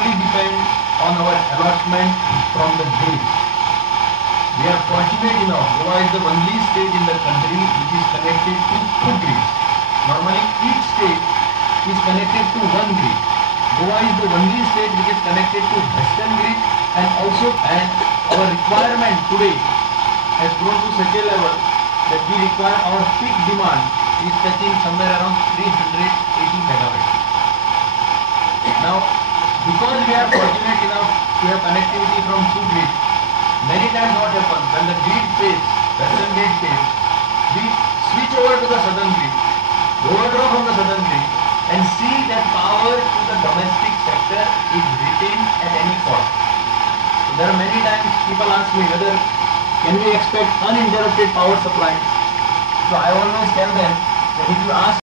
purely depend on our allotment from the grid. We are fortunate enough, Goa is the only state in the country which is connected to two grids. Normally each state is connected to one grid. Goa is the only state which is connected to western grid, and our requirement today has grown to such a level that we require our peak demand is touching somewhere around 380 megawatts. Now, because we are fortunate enough to have connectivity from two grids, many times what happens when the grid fails, western grid fails, we switch over to the southern grid, overdraw from the southern grid, and see that power to the domestic sector is retained at any cost. So there are many times people ask me whether can we expect uninterrupted power supply. So I always tell them that if you ask